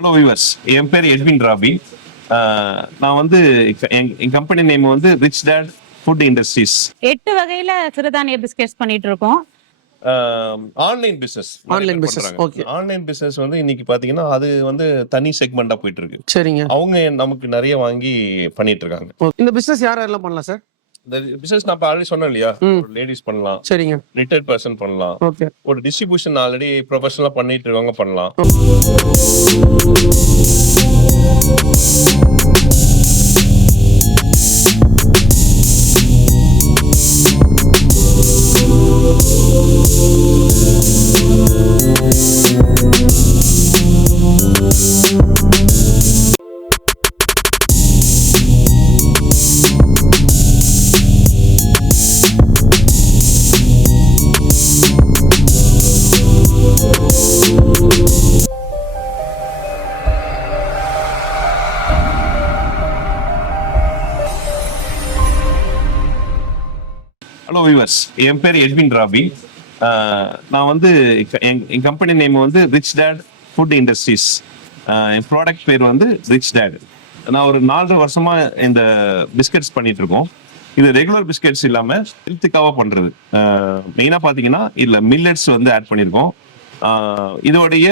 Hello viewers என் பேர் Edwin rabi நான் வந்து என் என் கம்பெனி நேம் வந்து ரிச் டேட் ஃபுட் இண்டஸ்ட்ரீஸ் எட்டு வகையில சிறுதானிய பிஸ்கெட்ஸ் பண்ணிட்டு இருக்கோம் online business Online business, okay. Online business வந்து இன்னைக்கு பாத்தீங்கன்னா அது வந்து தனி செக்மெண்டா போயிட்டு இருக்கு சரிங்க. அவங்க நமக்கு நிறைய வாங்கி பண்ணிட்டு இருக்காங்க இந்த பிசினஸ் யார் யாரெல்லாம் பண்ணலாம் சார் இந்த பிசினஸ் நான் ஆல்ரெடி சொன்னேன் இல்லையா. லேடிஸ் பண்ணலாம். சரிங்க. ரிட்டையர்ட் பர்சன் பண்ணலாம். ஓகே. ஒரு டிஸ்ட்ரிபியூஷன் ஆல்ரெடி ப்ரொஃபஷனலா பண்ணிட்டு இருக்கவங்க பண்ணலாம். வியூவர்ஸ் என் பேர் எட்வின் ராபி நான் வந்து என் கம்பெனி நேம் வந்து ரிச் டேட் ஃபுட் இண்டஸ்ட்ரீஸ் என் ப்ராடக்ட் பேர் வந்து ரிச் டேட் நான் ஒரு நாலரை வருஷமா இந்த பிஸ்கெட்ஸ் பண்ணிட்டு இருக்கோம். இது ரெகுலர் பிஸ்கெட்ஸ் இல்லாம ஹெல்த்துக்காக பண்றது. மெயினாக பாத்தீங்கன்னா இதில் மில்லட்ஸ் வந்து ஆட் பண்ணியிருக்கோம் இதோடைய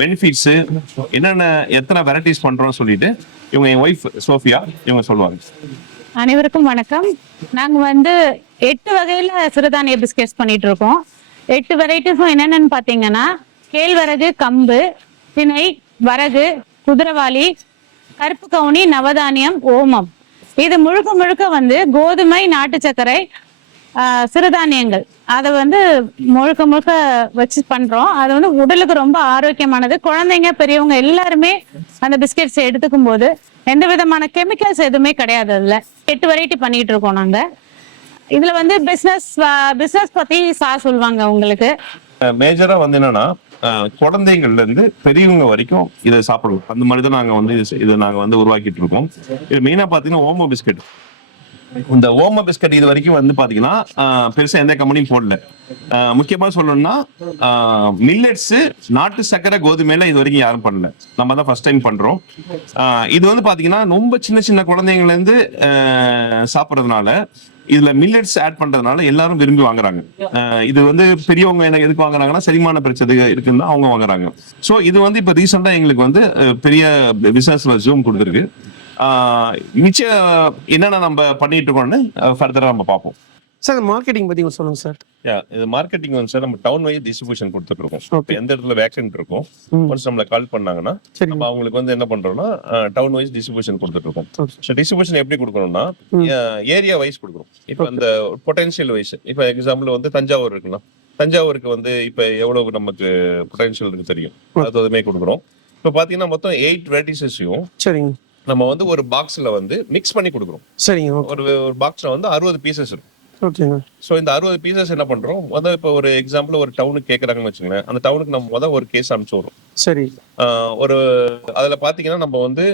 பெனிஃபிட்ஸு என்னென்ன எத்தனை வெரைட்டிஸ் பண்றோம்னு சொல்லிட்டு இவங்க என் ஒய்ஃப் சோஃபியா இவங்க சொல்லுவாங்க. அனைவருக்கும் வணக்கம். நாங்க வந்து எட்டு வகையில சிறுதானிய பிஸ்கெட்ஸ் பண்ணிட்டு இருக்கோம் எட்டு வெரைட்டிஸும் என்னென்னு பாத்தீங்கன்னா கேழ்வரகு கம்பு திணை வரகு குதிரவாளி கருப்பு கவுனி நவதானியம் ஓமம். இது முழுக்க முழுக்க வந்து கோதுமை நாட்டு சர்க்கரை சிறுதானியங்கள். அதை வந்து முழுக்க முழுக்க வச்சு பண்றோம். அது வந்து உடலுக்கு ரொம்ப ஆரோக்கியமானது. குழந்தைங்க பெரியவங்க எல்லாருமே அந்த பிஸ்கெட்ஸ் எடுத்துக்கும் போது எந்த விதமான கெமிக்கல்ஸ் எதுவுமே கிடையாது அதுல. எட்டு வெரைட்டி பண்ணிட்டு இருக்கோம் நாங்க. இதுல வந்து பிசினஸ் பிசினஸ் பத்தி சார் சொல்லுவாங்க உங்களுக்கு. மேஜரா வந்து என்னன்னா குழந்தைங்கள்ல இருந்து பெரியவங்க வரைக்கும் இதை சாப்பிடுவோம். அந்த மாதிரி தான் நாங்க வந்து இது- இதை நாங்க வந்து உருவாக்கிட்டு இருக்கோம். இது மெயினா பாத்தீங்கன்னா ஓமோ பிஸ்கட். இந்த ஓம பிஸ்கட் இது வரைக்கும் வந்து பாத்தீங்கன்னா பெருசா எந்த கம்பெனியும் போடல. முக்கியமா சொல்லணும்னா மில்லட்ஸ் நாட்டு சக்கரை கோதுமையில இது வரைக்கும் யாரும் பண்ணல. நம்ம தான் ஃபர்ஸ்ட் டைம் பண்றோம். இது வந்து பாத்தீங்கன்னா ரொம்ப சின்ன சின்ன குழந்தைங்கள்ல இருந்து சாப்பிட்றதுனால சாப்பிடுறதுனால இதுல மில்லட்ஸ் ஆட் பண்றதுனால எல்லாரும் விரும்பி வாங்குறாங்க. இது வந்து பெரியவங்க எனக்கு எதுக்கு வாங்குறாங்கன்னா செரிமான பிரச்சனை இருக்குன்னு தான் அவங்க வாங்குறாங்க. சோ இது வந்து இப்ப ரீசெண்டா எங்களுக்கு வந்து பெரிய பிசினஸ்ல ஜூம் கொடுத்துருக்கு. ஆஹ் மிச்சம் என்னென்ன நம்ம பண்ணிட்டு இருக்கோம்னு ஃபர்தரா நம்ம பார்ப்போம். சார் மார்க்கெட்டிங் பத்தி கொஞ்சம் சொல்லுங்க சார். இது மார்க்கெட்டிங் வந்து சார் நம்ம டவுன் வைஸ் டிஸ்ட்ரிபியூஷன் கொடுத்துருக்கோம். இப்போ எந்த இடத்துல வேக்கன்ட் இருக்கும். ஒன்ஸ் நம்மள கால் பண்ணாங்கன்னா நம்ம அவங்களுக்கு வந்து என்ன பண்றோம்னா டவுன் வைஸ் டிஸ்ட்ரிபியூஷன் கொடுத்துருக்கோம். ஸோ டிஸ்ட்ரிபியூஷன் எப்படி கொடுக்கணும்னா ஏரியா வைஸ் கொடுக்குறோம் இப்போ இந்த பொட்டன்ஷியல் வைஸ் இப்போ எக்ஸாம்பிள் வந்து தஞ்சாவூர் இருக்குன்னா தஞ்சாவூருக்கு வந்து இப்போ எவ்வளவு நமக்கு பொட்டன்ஷியல் இருக்கு தெரியும். அது அதுமே கொடுக்குறோம். இப்போ பார்த்தீங்கன்னா மொத்தம் எயிட் வெரைட்டிஸையும் சரிங்க. நம்ம வந்து ஒரு பாக்ஸ்ல வந்து மிக்ஸ் பண்ணி கொடுக்குறோம். சரிங்க ஒரு ஒரு பாக்ஸ்ல வந்து அறுபது பீசஸ் இருக்கும். ஓகேங்க. ஸோ இந்த அறுபது பீசஸ் என்ன பண்றோம்? முத இப்போ ஒரு எக்ஸாம்பிள் ஒரு டவுனுக்கு கேட்குறாங்கன்னு வச்சுங்களேன் அந்த டவுனுக்கு நம்ம முத ஒரு கேஸ் அனுப்பிச்சு வரும் சரி. ஒரு அதுல பாத்தீங்கன்னா நம்ம வந்து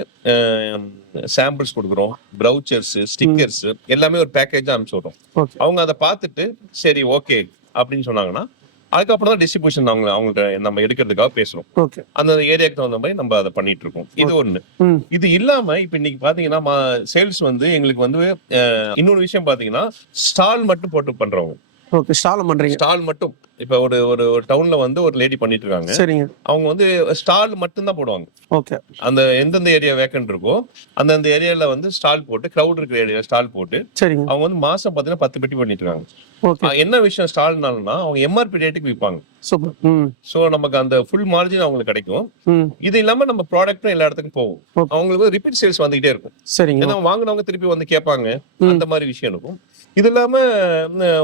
சாம்பிள்ஸ் கொடுக்குறோம். ப்ரௌச்சர்ஸ் ஸ்டிக்கர்ஸ் எல்லாமே ஒரு பேக்கேஜா அனுப்பிச்சு விடுறோம். அவங்க அதை பார்த்துட்டு சரி ஓகே அப்படின்னு சொன்னாங்கன்னா அதுக்கப்புறம் தான் டிஸ்ட்ரிபியூஷன் அவங்க அவங்கள்ட்ட நம்ம எடுக்கிறதுக்காக பேசுறோம். ஓகே அந்த ஏரியாக்கு தகுந்த மாதிரி நம்ம அதை பண்ணிட்டு இருக்கோம். இது ஒண்ணு. இது இல்லாம இப்ப இன்னைக்கு பாத்தீங்கன்னா சேல்ஸ் வந்து எங்களுக்கு வந்து இன்னொரு விஷயம் பாத்தீங்கன்னா ஸ்டால் மட்டும் போட்டு பண்றவங்க. ஓகே ஸ்டாலம் பண்றீங்க. ஸ்டால் மட்டும். இப்ப ஒரு ஒரு டவுன்ல வந்து ஒரு லேடி பண்ணிட்டு இருக்காங்க சரிங்க. அவங்க வந்து ஸ்டால் மட்டும் தான் போடுவாங்க. ஓகே அந்த எந்தெந்த ஏரியா வேக்கன்ட் இருக்கோ அந்தந்த ஏரியால வந்து ஸ்டால் போட்டு கிரவுட் இருக்கிற ஏரியா ஸ்டால் போட்டு சரிங்க. அவங்க வந்து மாசம் பாத்தீங்கன்னா பத்து பெட்டி பண்ணிட்டு இருக்காங்க என்ன விஷயம் ஸ்டால்னாலும்னா அவங்க எம்ஆர்பி ரேட்டுக்கு விற்பாங்க சூப்பர் சோ நமக்கு அந்த ஃபுல் மார்ஜின் அவங்களுக்கு கிடைக்கும். இது இல்லாம நம்ம ப்ராடக்ட்டும் எல்லா இடத்துக்கும் போகும். அவங்களுக்கு ரிப்பீட் சேல்ஸ் வந்துகிட்டே இருக்கும். சரிங்க. ஏன்னா வாங்குனவங்க திருப்பி வந்து கேட்பாங்க. அந்த மாதிரி விஷயம் இருக்கும். இது இல்லாம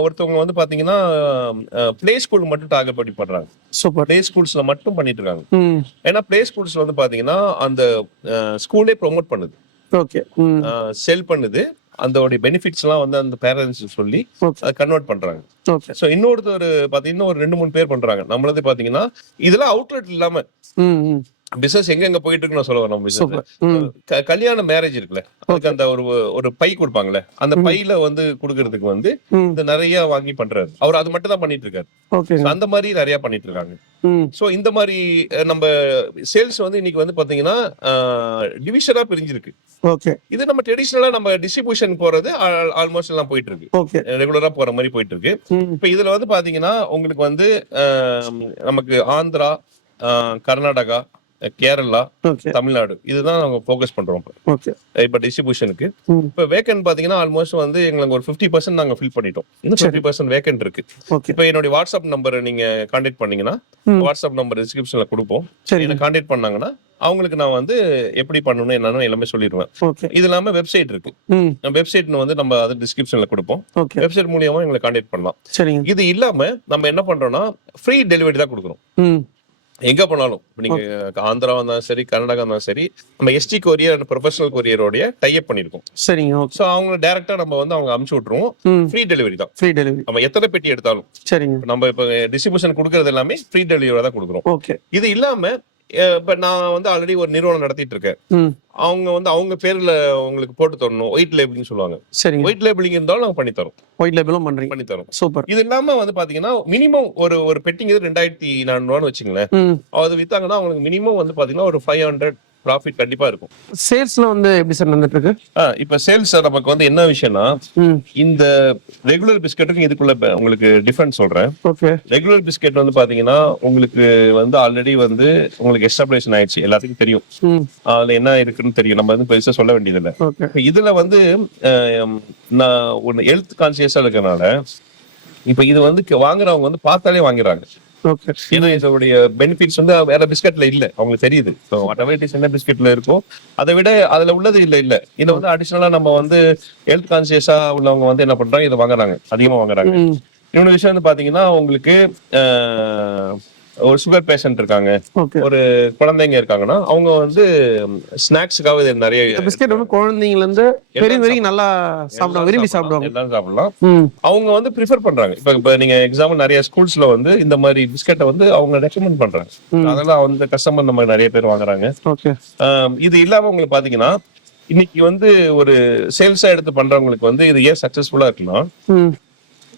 ஒருத்தவங்க வந்து பாத்தீங்கன்னா பிளே ஸ்கூல் மட்டும் டார்கெட் பண்ணி பண்றாங்க சூப்பர் பிளே ஸ்கூல்ஸ்ல மட்டும் பண்ணிட்டு இருக்காங்க ஏன்னா பிளே ஸ்கூல்ஸ்ல வந்து பாத்தீங்கன்னா அந்த ஸ்கூலே ப்ரோமோட் பண்ணுது. ஓகே. செல் பண்ணுது. அதோட பெனிஃபிட்ஸ் எல்லாம் வந்து அந்த பேரண்ட்ஸ் சொல்லி கன்வெர்ட் பண்றாங்க. சோ இன்னொருத்தர் பாத்தீங்கன்னா ஒரு ரெண்டு மூணு பேர் பண்றாங்க. நம்மளது பாத்தீங்கன்னா இதெல்லாம் அவுட்லெட் இல்லாம பிசினஸ் எங்க எங்க போயிட்டு இருக்குன்னு நான் சொல்லுவேன் நம்ம பிசினஸ் கல்யாண மேரேஜ் இருக்குல்ல அதுக்கு அந்த ஒரு ஒரு பை கொடுப்பாங்கல்ல அந்த பையில வந்து கொடுக்கறதுக்கு வந்து இந்த நிறைய வாங்கி பண்றாரு. அவர் அது மட்டும் தான் பண்ணிட்டு இருக்காரு. அந்த மாதிரி நிறைய பண்ணிட்டு இருக்காங்க. சோ இந்த மாதிரி நம்ம சேல்ஸ் வந்து இன்னைக்கு வந்து பாத்தீங்கன்னா டிவிஷனா பிரிஞ்சிருக்கு. ஓகே. இது நம்ம ட்ரெடிஷனலா நம்ம டிஸ்ட்ரிபியூஷன் போறது ஆல்மோஸ்ட் எல்லாம் போயிட்டு இருக்கு ரெகுலரா போற மாதிரி போயிட்டு இருக்கு இப்ப இதுல வந்து பாத்தீங்கன்னா உங்களுக்கு வந்து நமக்கு ஆந்திரா கர்நாடகா கேரளா தமிழ்நாடு இதுதான் நாங்க ஃபோக்கஸ் பண்றோம். இப்ப. டிஸ்ட்ரிபியூஷனுக்கு இப்ப வேக்கன்ட் பாத்தீங்கன்னா ஆல்மோஸ்ட் வந்து எங்களுக்கு ஒரு ஃபிஃப்டி பர்சன்ட் நாங்க ஃபில் பண்ணிட்டோம். இன்னும் ஃபிஃப்டி பர்சன்ட் வேக்கன்ட் இருக்கு. இப்ப என்னுடைய வாட்ஸ்அப் நம்பர் நீங்க கான்டாக்ட் பண்ணீங்கன்னா. வாட்ஸ்அப் நம்பர் டிஸ்கிரிப்ஷன்ல கொடுப்போம். என்ன கான்டாக்ட் பண்ணாங்கன்னா அவங்களுக்கு நான் வந்து எப்படி பண்ணணும் என்னன்னு எல்லாமே சொல்லிடுவேன். இது இல்லாம வெப்சைட் இருக்கு. வெப்சைட் வந்து நம்ம அது டிஸ்கிரிப்ஷன்ல கொடுப்போம். வெப்சைட் மூலியமா எங்களை கான்டாக்ட் பண்ணலாம். இது இல்லாம நம்ம என்ன பண்றோம்னா ஃப்ரீ டெலிவரி தான் கொடுக்குறோம் எங்க போனாலும் இப்ப நீங்க ஆந்திரா இருந்தாலும் சரி கர்நாடகா இருந்தாலும் சரி நம்ம எஸ்டி கொரியர் ப்ரொஃபஷனல் கொரியரோடைய டைப் பண்ணிருக்கோம். சரிங்க சோ அவங்க டைரக்டா நம்ம வந்து அவங்க அமுச்சு விட்டுருவோம். ஃப்ரீ டெலிவரி தான். ஃப்ரீ டெலிவரி நம்ம எத்தனை பெட்டி எடுத்தாலும். சரிங்க. நம்ம இப்ப டிஸ்ட்ரிபியூஷன் கொடுக்கறது எல்லாமே ஃப்ரீ டெலிவரி தான் கொடுக்குறோம். ஓகே. இது இல்லாம இப்ப நான் வந்து ஆல்ரெடி ஒரு நிறுவனம் நடத்திட்டு இருக்கேன் அவங்க வந்து அவங்க பேர்ல உங்களுக்கு போட்டு தரணும். ஒயிட் லேபிளிங் சொல்லுவாங்க. சரிங்க. ஒயிட் லேபிளிங் இருந்தாலும் நாங்க பண்ணி தரோம். ஒயிட் லேபிளும் பண்றீங்க. பண்ணி தரோம். சூப்பர். இது இல்லாம வந்து பாத்தீங்கன்னா மினிமம் ஒரு ஒரு பெட்டிங் இது ரெண்டாயிரத்தி நானூறுவான்னு வச்சுங்களேன். அது வித்தாங்கன்னா அவங்களுக்கு மினிமம் வந்து பாத்தீங்கன்னா ஒரு ஃபைவ் ஹண்ட்ரட் ப்ராஃபிட் கண்டிப்பா இருக்கும். சேல்ஸ்ல வந்து எப்படி சார் நடந்துட்டு இருக்கு இப்ப சேல்ஸ் நமக்கு வந்து என்ன விஷயம்னா இந்த ரெகுலர் பிஸ்கெட்டுக்கும் இதுக்குள்ள உங்களுக்கு டிஃபரன்ஸ் சொல்றேன். ஓகே ரெகுலர் பிஸ்கெட் வந்து பாத்தீங்கன்னா உங்களுக்கு வந்து ஆல்ரெடி வந்து உங்களுக்கு எஸ்டாப்ளிஷன் ஆயிடுச்சு. எல்லாத்துக்கும் தெரியும். அதுல என்ன இருக்குன்னு தெரியும். நம்ம வந்து பெருசா சொல்ல வேண்டியதில்லை. ஓகே இப்ப இதுல வந்து நான் ஒன்னு ஹெல்த் கான்சியஸா இருக்கறனால இப்ப இது வந்து வாங்குறவங்க வந்து பார்த்தாலே வாங்குறாங்க. ஏன்னா இதோடைய பெனிஃபிட்ஸ் வந்து வேற பிஸ்கட்ல இல்ல. அவங்களுக்கு தெரியுது. வாட் எவர் இட் என்ன பிஸ்கெட்ல இருக்கோ அதை விட அதுல உள்ளது இல்ல இல்ல. இதை வந்து அடிஷனலா நம்ம வந்து ஹெல்த் கான்சியஸா உள்ளவங்க வந்து என்ன பண்றாங்க? இதை வாங்குறாங்க. அதிகமா வாங்குறாங்க. இன்னொரு விஷயம் வந்து பாத்தீங்கன்னா உங்களுக்கு ஒரு சுகர் பேஷண்ட் இருக்காங்க. ஒரு குழந்தைங்க இருக்காங்கன்னா அவங்க வந்து ஸ்நாக்ஸுக்காக இது நிறைய பிஸ்கெட் வந்து குழந்தைங்கல இருந்து பெரிய வரைக்கும் நல்லா சாப்பிடுவாங்க விரும்பி சாப்பிடுவாங்க. எல்லாரும் சாப்பிடலாம். அவங்க வந்து ப்ரிஃபர் பண்றாங்க. இப்ப இப்ப நீங்க எக்ஸாம்பிள் நிறைய ஸ்கூல்ஸ்ல வந்து இந்த மாதிரி பிஸ்கெட்டை வந்து அவங்க ரெக்கமெண்ட் பண்றாங்க. அதெல்லாம் வந்து கஸ்டமர் நம்ம நிறைய பேர் வாங்குறாங்க. இது இல்லாம உங்களுக்கு பாத்தீங்கன்னா இன்னைக்கு வந்து ஒரு சேல்ஸா எடுத்து பண்றவங்களுக்கு வந்து இது ஏன் சக்சஸ்ஃபுல்லா இருக்குன்னா ம்.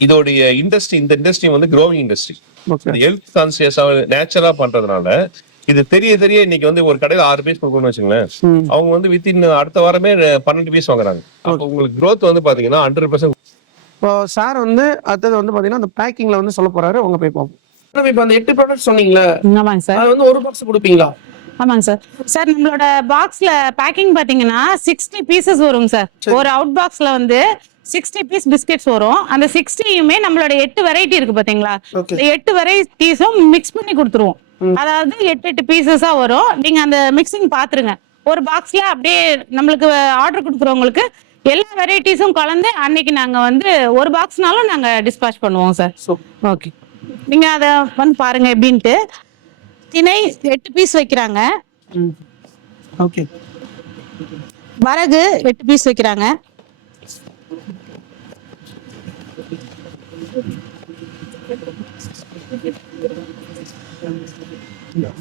இதோடைய இண்டஸ்ட்ரி இந்த இண்டஸ்ட்ரி வந்து க்ரோவிங் இண்டஸ்ட்ரி ஹெல்த் கான்சியஸா நேச்சரா பண்றதுனால இது தெரிய தெரிய இன்னைக்கு வந்து ஒரு கடையில ஆறு பீஸ் கொடுக்கணும்னு வச்சுங்களேன் அவங்க வந்து வித்தின் அடுத்த வாரமே பன்னெண்டு பீஸ் வாங்குறாங்க. அப்போ உங்களுக்கு growth வந்து பாத்தீங்கன்னா ஹண்ட்ரட் பர்சன்ட் இப்போ சார் வந்து அடுத்தது வந்து பாத்தீங்கன்னா அந்த பேக்கிங்ல வந்து சொல்ல போறாரு உங்க போய் பார்ப்போம். இப்போ அந்த எட்டு ப்ராடக்ட் சொன்னீங்களே ஆமாங்க சார் அது வந்து ஒரு பாக்ஸ் கொடுப்பீங்களா? ஆமாங்க சார் சார் நம்மளோட பாக்ஸ்ல பேக்கிங் பாத்தீங்கன்னா சிக்ஸ்டி பீசஸ் வரும் சார். ஒரு அவுட் பாக்ஸ்ல வந்து சிக்ஸ்டி பீஸ் பிஸ்கெட்ஸ் வரும். அந்த சிக்ஸ்டியுமே நம்மளோட எட்டு வெரைட்டி இருக்கு பாத்தீங்களா? இந்த எட்டு வெரைட்டிஸும் மிக்ஸ் பண்ணி கொடுத்துருவோம். அதாவது எட்டு எட்டு பீசஸா வரும். நீங்க அந்த மிக்சிங் பாத்துருங்க. ஒரு பாக்ஸ்ல அப்படியே நம்மளுக்கு ஆர்டர் கொடுக்குறவங்களுக்கு எல்லா வெரைட்டிஸும் கலந்து அன்னைக்கு நாங்க வந்து ஒரு பாக்ஸ்னாலும் நாங்க டிஸ்பாச் பண்ணுவோம் சார். ஓகே நீங்க அத வந்து பாருங்க எப்படின்ட்டு. திணை எட்டு பீஸ் வைக்கிறாங்க. ஓகே வரகு எட்டு பீஸ் வைக்கிறாங்க.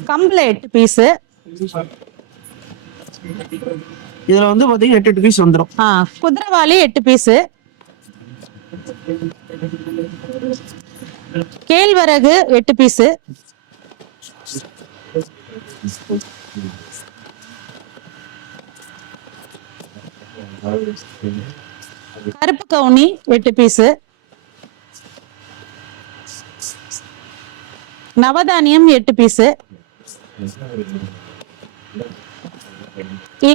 கம்புல எட்டு பீஸ். இதுல வந்து பாத்தீங்கன்னா எட்டு எட்டு பீஸ் வந்துடும் ஆ குதிரைவாலி எட்டு பீஸ். கேழ்வரகு எட்டு பீஸ். கருப்பு கவுனி எட்டு பீஸ். நவதானியம் எட்டு பீஸ்.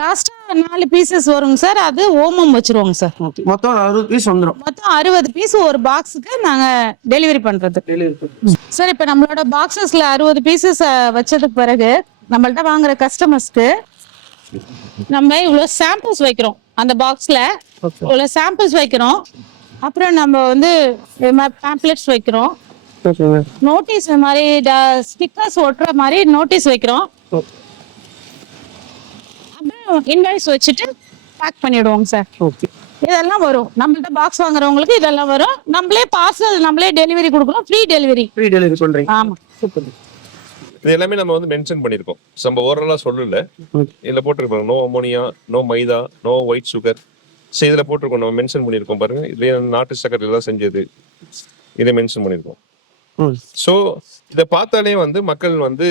லாஸ்டா நாலு பீசஸ் வருங்க சார். அது ஓமம் வச்சிருவோங்க சார். ஓகே மொத்தம் அறுபது பீஸ் வந்துடும் மொத்தம் அறுபது பீஸ் ஒரு பாக்ஸுக்கு நாங்க டெலிவரி பண்றது. சார் இப்போ நம்மளோட பாக்ஸஸ்ல அறுபது பீசஸ் வச்சதுக்கு பிறகு நம்மள்ட்ட வாங்குற கஸ்டமர்ஸ்க்கு நம்ம இவ்வளோ சாம்பிள்ஸ் வைக்கிறோம் அந்த பாக்ஸ்ல இவ்வளோ சாம்பிள்ஸ் வைக்கிறோம். அப்புறம் நம்ம வந்து பேம்ப்ளெட்ஸ் வைக்கிறோம். நோட்டீஸ் மாதிரி ஸ்டிக்கர்ஸ் ஒட்டுற மாதிரி நோட்டீஸ் வைக்கிறோம். அப்புறம் இன்வாய்ஸ் வச்சுட்டு பேக் பண்ணிடுவோங்க சார் ஓகே இதெல்லாம் வரும். நம்மள்ட்ட பாக்ஸ் வாங்குறவங்களுக்கு இதெல்லாம் வரும். நம்மளே பார்சல் நம்மளே டெலிவரி கொடுக்குறோம். ஃப்ரீ டெலிவரி ஃப்ரீ டெலிவரி பண்றீங்க ஆமா. சூப்பர் இது எல்லாமே நம்ம வந்து மென்ஷன் பண்ணியிருக்கோம். நம்ம ஓரளவு சொல்லல. இதுல போட்டிருப்பாங்க no ammonia no maida no white sugar so இதுல போட்டிருக்கோம். நம்ம மென்ஷன் பண்ணியிருக்கோம் பாருங்க. இதுலயே நாட்டு சக்கரையில தான் செஞ்சது. இதை மென்ஷன் பண்ணியிருக்கோம். ஸோ இதை பார்த்தாலே வந்து மக்கள் வந்து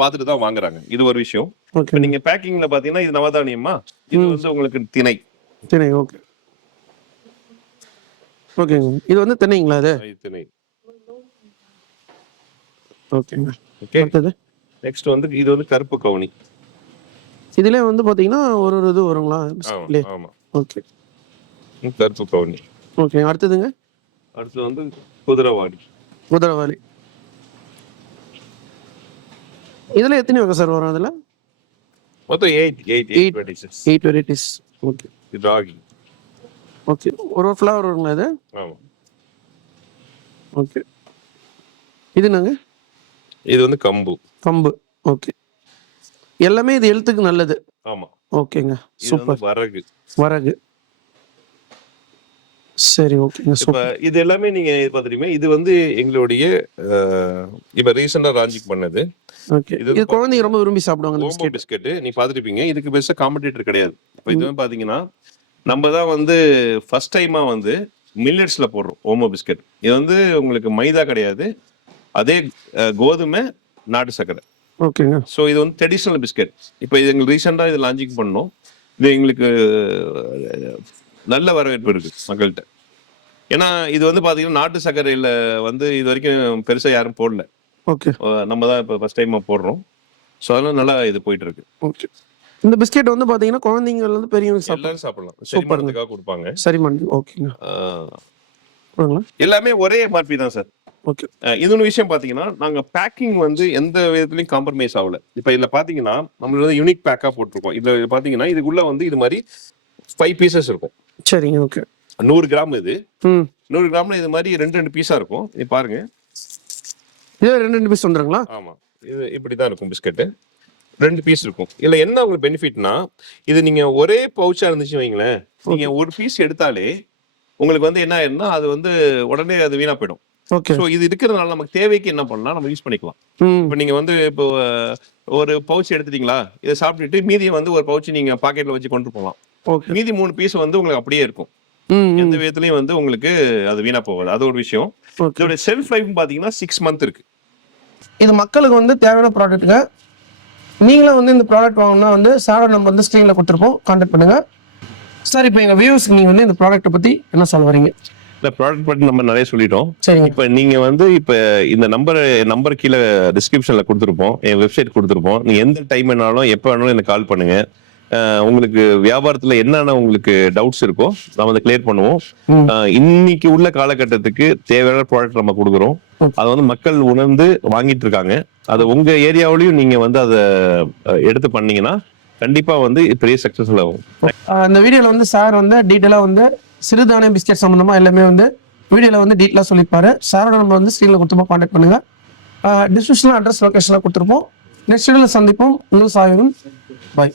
பார்த்துட்டு தான் வாங்குறாங்க. இது ஒரு விஷயம். இப்போ நீங்க பேக்கிங்ல பாத்தீங்கன்னா இது நவதானியமா? இது வந்து உங்களுக்கு திணை. சரி ஓகே. ஓகேங்க. இது வந்து தென்னைங்களா அது இது? திணை ஓகேங்க. ஓகே. நெக்ஸ்ட் வந்து இது வந்து கருப்பு கவுனி. இதுல வந்து பாத்தீங்கன்னா ஒரு ஒரு இது வருங்களா? ஆமா. ஓகே. கருப்பு கவுனி ஓகே அடுத்ததுங்க? அடுத்து வந்து குதிரைவாடி குதிரவாளி இதுல எத்தனை வகை சார் வரும் அதுல? மொத்தம் eight eight. Eight varieties eight varieties okay. Ragi. Okay. ஒரு ஒரு ஃப்ளவர் வருங்களா இது? ஆமா. ஓகே. இது நாங்க இது வந்து கம்பு. கம்பு. ஓகே. எல்லாமே இது எழுத்துக்கு நல்லது. ஆமா. ஓகேங்க. இது சூப்பர். வரகு வரகு சரி ஓகேங்க. இப்ப சூப்பர். இது எல்லாமே நீங்க பாத்துட்டீங்க. இது வந்து எங்களுடைய அஹ், இப்ப ரீசெண்டா லான்ச்சிங் பண்ணது. ஓகே. இது இது குழந்தைங்க ரொம்ப விரும்பி சாப்பிடுவாங்க இந்த ஓம்போ பிஸ்கெட். பிஸ்கெட் நீ பாத்துருப்பீங்க இதுக்கு பெருசா காம்படிட்டர் கிடையாது. இப்போ இது வந்து பாத்தீங்கன்னா நம்ம தான் வந்து ஃபர்ஸ்ட் டைமா வந்து மில்லட்ஸ்ல போடுறோம் ஓமோ பிஸ்கெட். இது வந்து உங்களுக்கு மைதா கிடையாது. அதே அஹ், கோதுமை நாட்டு சர்க்கரை. ஓகேங்க. ஸோ இது வந்து ட்ரெடிஷ்னல் பிஸ்கெட் இப்போ இது எங்களுக்கு ரீசெண்டாக இது லான்ச்சிங் பண்ணோம். இது எங்களுக்கு நல்ல வரவேற்பு இருக்கு மக்கள்கிட்ட. ஏன்னா இது வந்து பாத்தீங்கன்னா நாட்டு சர்க்கரையில வந்து இது வரைக்கும் பெருசா யாரும் போடல. ஓகே. நம்ம தான் இப்போ ஃபர்ஸ்ட் டைமா போடுறோம். ஸோ அதெல்லாம் நல்லா இது போயிட்டு இருக்கு. ஓகே. இந்த பிஸ்கெட் வந்து பாத்தீங்கன்னா குழந்தைங்க வந்து பெரியவங்க சாப்பிடலாம் எல்லாரும் சாப்பிடலாம். செரிமானத்துக்காக கொடுப்பாங்க. சரி மண்டி ஓகேங்க எல்லாமே ஒரே எம்ஆர்பி தான் சார். ஓகே. ஒரு விஷயம் பாத்தீங்கன்னா நாங்க பேக்கிங் வந்து எந்த விதத்துலயும் காம்ப்ரமைஸ் ஆகல. இப்ப இதுல பாத்தீங்கன்னா நம்மள வந்து யூனிக் பேக்கா போட்டிருக்கோம். இதுல பாத்தீங்கன்னா இதுக்குள்ள வந்து இது மாதிரி ஃபைவ் பீசஸ் இருக்கும். சரிங்க ஓகே நூறு கிராம் இது. நூறு கிராம்ல இது மாதிரி ரெண்டு ரெண்டு பீஸா இருக்கும். இது பாருங்க. இது ரெண்டு ரெண்டு பீஸ் வந்துருங்களா? ஆமா. இது இப்படிதான் இருக்கும் பிஸ்கட் ரெண்டு பீஸ் இருக்கும். இதுல என்ன உங்களுக்கு பெனிஃபிட்னா இது நீங்க ஒரே பவுச்சா இருந்துச்சு வைங்களேன். நீங்க ஒரு பீஸ் எடுத்தாலே உங்களுக்கு வந்து என்ன ஆயிரும்னா அது வந்து உடனே அது வீணா போயிடும். ஸோ இது இருக்கிறதுனால நமக்கு தேவைக்கு என்ன பண்ணலாம்? நம்ம யூஸ் பண்ணிக்கலாம். இப்போ நீங்க வந்து இப்போ ஒரு பவுச் எடுத்துட்டீங்களா? இதை சாப்பிட்டுட்டு மீதியை வந்து ஒரு பவுச் நீங்க பாக்கெட்ல வச்சு கொண்டு போகலாம். மீதி மூணு பீஸ் வந்து உங்களுக்கு அப்படியே இருக்கும். எந்த விதத்துலயும் வந்து உங்களுக்கு அது வீணா போகாது. அது ஒரு விஷயம். இதோட செல்ஃப் லைஃப் பாத்தீங்கன்னா சிக்ஸ் மந்த் இருக்கு. இது மக்களுக்கு வந்து தேவையான ப்ராடக்ட்டுங்க நீங்களும் வந்து இந்த ப்ராடக்ட் வாங்கணும்னா வந்து சாரோட நம்ம வந்து ஸ்க்ரீனில் கொடுத்துருப்போம். கான்டாக்ட் பண்ணுங்க. சார் இப்போ எங்கள் வியூஸ்க்கு நீங்கள் வந்து இந்த ப்ராடக்ட்டை பற்றி என்ன சொல்ல வரீங்க இந்த ப்ராடக்ட் பத்தி நம்ம நிறைய சொல்லிட்டோம். இப்போ நீங்க வந்து இப்ப இந்த நம்பர் நம்பர் கீழே டிஸ்கிரிப்ஷன்ல கொடுத்துருப்போம் என் வெப்சைட் கொடுத்துருப்போம். நீங்க எந்த டைம் வேணாலும் எப்போ வேணாலும் எனக்கு கால் பண்ணுங்க. உங்களுக்கு வியாபாரத்துல என்னென்ன உங்களுக்கு டவுட்ஸ் இருக்கோ நம்ம அதை கிளியர் பண்ணுவோம். இன்னைக்கு உள்ள காலகட்டத்துக்கு தேவையான ப்ராடக்ட் நம்ம கொடுக்குறோம். அதை வந்து மக்கள் உணர்ந்து வாங்கிட்டு இருக்காங்க. அது உங்க ஏரியாவிலையும் நீங்க வந்து அதை எடுத்து பண்ணீங்கன்னா கண்டிப்பா வந்து பெரிய சக்சஸ்ஃபுல் ஆகும். இந்த வீடியோவில் வந்து சார் வந்து டீட்டெயிலாக வந்து சிறுதானிய பிஸ்கெட் சம்மந்தமாக எல்லாமே வந்து வீடியோவில் வந்து டீட்டெயிலாக சொல்லியிருப்பாரு சாரோட நம்ம வந்து ஸ்க்ரீனில் கொடுத்துருப்போம். காண்டாக்ட் பண்ணுங்கள் டிஸ்கிரிப்ஷனில் அட்ரஸ் லொக்கேஷனில் கொடுத்துருப்போம். நெக்ஸ்ட் வீடியோவில் சந்திப்போம். உங்களுக்கு சாயும் பாய்